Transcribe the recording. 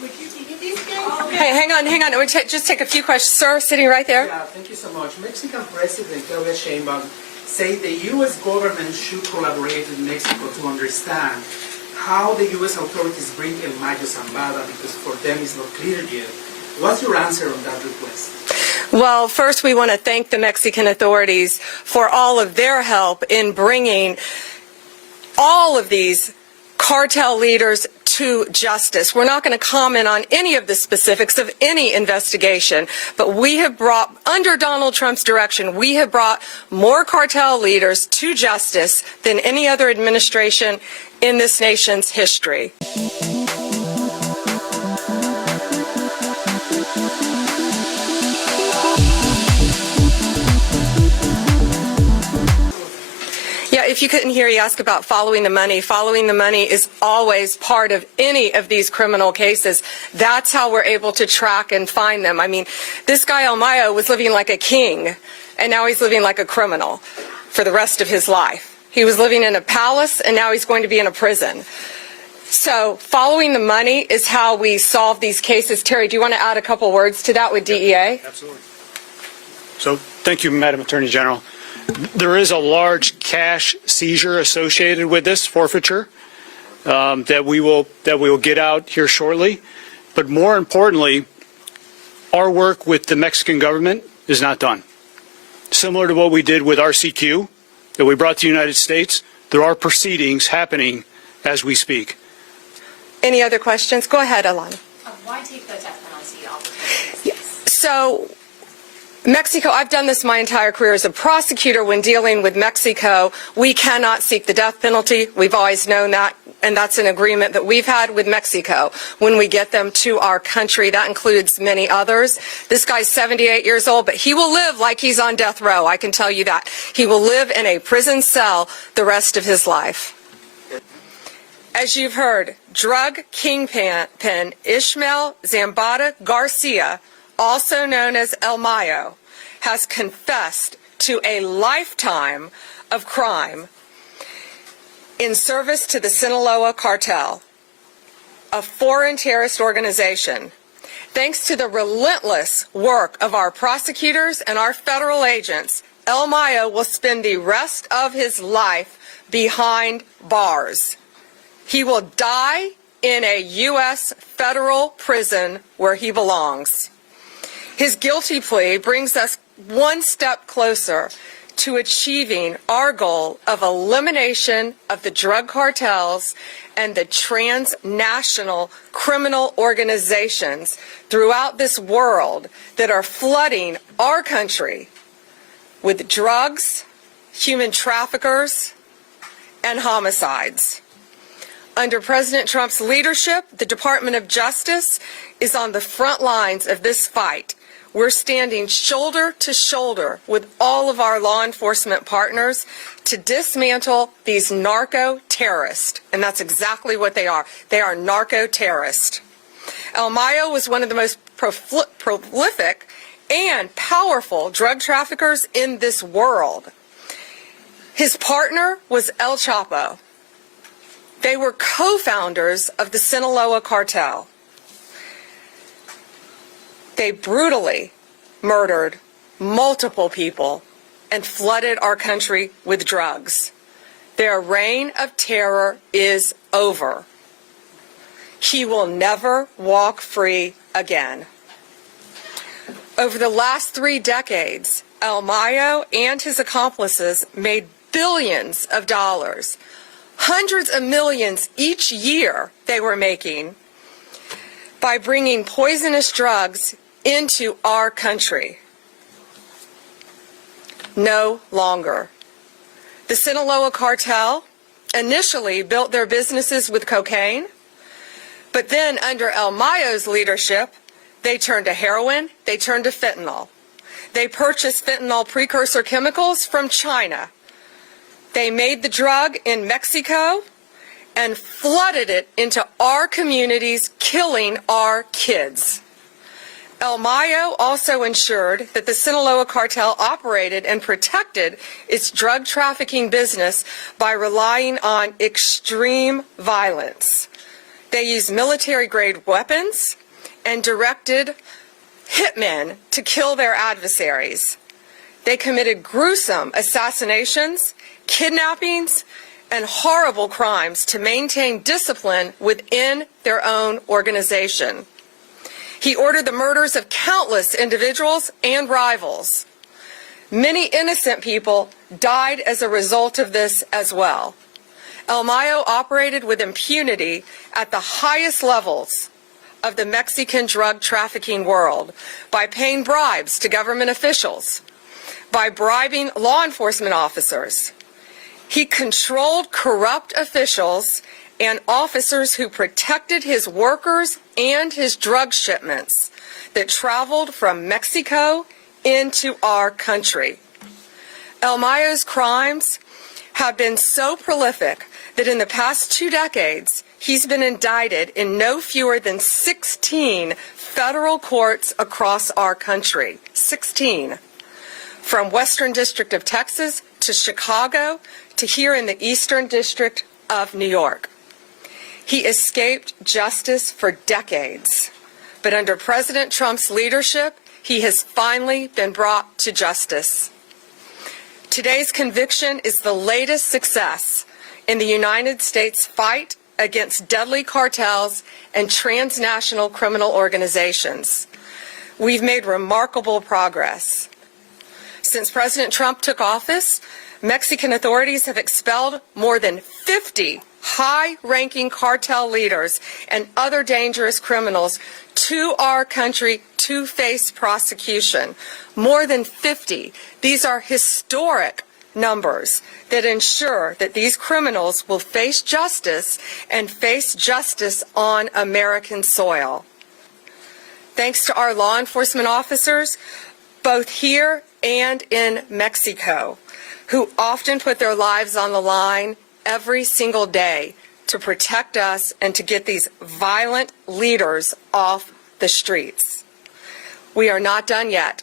Would you take these things? Hey, hang on. We'll just take a few questions. Sir, sitting right there. Yeah, thank you so much. Mexican President Claudia Sheinbaum said the U.S. government should collaborate with Mexico to understand how the U.S. authorities bring El Mayo Zambada, because for them it's not clear yet. What's your answer on that request? Well, first we want to thank the Mexican authorities for all of their help in bringing all of these cartel leaders to justice. We're not going to comment on any of the specifics of any investigation, but we have brought, under Donald Trump's direction, we have brought more cartel leaders to justice than any other administration in this nation's history. Yeah, if you couldn't hear, you asked about following the money. Following the money is always part of any of these criminal cases. That's how we're able to track and find them. I mean, this guy El Mayo was living like a king, and now he's living like a criminal for the rest of his life. He was living in a palace, and now he's going to be in a prison. So following the money is how we solve these cases. Terry, do you want to add a couple words to that with DEA? Absolutely. So thank you, Madam Attorney General. There is a large cash seizure associated with this forfeiture that we will get out here shortly. But more importantly, our work with the Mexican government is not done. Similar to what we did with RCQ that we brought to the United States, there are proceedings happening as we speak. Any other questions? Go ahead, Alana. Why take the death penalty off? Yes. So Mexico, I've done this my entire career as a prosecutor. When dealing with Mexico, we cannot seek the death penalty. We've always known that, and that's an agreement that we've had with Mexico when we get them to our country. That includes many others. This guy's 78 years old, but he will live like he's on death row. I can tell you that. He will live in a prison cell the rest of his life. As you've heard, drug kingpin Ishmael Zambada Garcia, also known as El Mayo, has confessed to a lifetime of crime in service to the Sinaloa cartel, a foreign terrorist organization. Thanks to the relentless work of our prosecutors and our federal agents, El Mayo will spend the rest of his life behind bars. He will die in a U.S. federal prison where he belongs. His guilty plea brings us one step closer to achieving our goal of elimination of the drug cartels and the transnational criminal organizations throughout this world that are flooding our country with drugs, human traffickers, and homicides. Under President Trump's leadership, the Department of Justice is on the front lines of this fight. We're standing shoulder to shoulder with all of our law enforcement partners to dismantle these narco-terrorists. And that's exactly what they are. They are narco-terrorists. El Mayo was one of the most prolific and powerful drug traffickers in this world. His partner was El Chapo. They were co-founders of the Sinaloa cartel. They brutally murdered multiple people and flooded our country with drugs. Their reign of terror is over. He will never walk free again. Over the last 3 decades, El Mayo and his accomplices made billions of dollars. Hundreds of millions each year they were making by bringing poisonous drugs into our country. No longer. The Sinaloa cartel initially built their businesses with cocaine, but then under El Mayo's leadership, they turned to heroin, they turned to fentanyl. They purchased fentanyl precursor chemicals from China. They made the drug in Mexico and flooded it into our communities, killing our kids. El Mayo also ensured that the Sinaloa cartel operated and protected its drug trafficking business by relying on extreme violence. They used military-grade weapons and directed hitmen to kill their adversaries. They committed gruesome assassinations, kidnappings, and horrible crimes to maintain discipline within their own organization. He ordered the murders of countless individuals and rivals. Many innocent people died as a result of this as well. El Mayo operated with impunity at the highest levels of the Mexican drug trafficking world by paying bribes to government officials, by bribing law enforcement officers. He controlled corrupt officials and officers who protected his workers and his drug shipments that traveled from Mexico into our country. El Mayo's crimes have been so prolific that in the past 2 decades, he's been indicted in no fewer than 16 federal courts across our country. 16. From Western District of Texas to Chicago to here in the Eastern District of New York. He escaped justice for decades, but under President Trump's leadership, he has finally been brought to justice. Today's conviction is the latest success in the United States fight against deadly cartels and transnational criminal organizations. We've made remarkable progress. Since President Trump took office, Mexican authorities have expelled more than 50 high-ranking cartel leaders and other dangerous criminals to our country to face prosecution. More than 50. These are historic numbers that ensure that these criminals will face justice and face justice on American soil. Thanks to our law enforcement officers, both here and in Mexico, who often put their lives on the line every single day to protect us and to get these violent leaders off the streets. We are not done yet.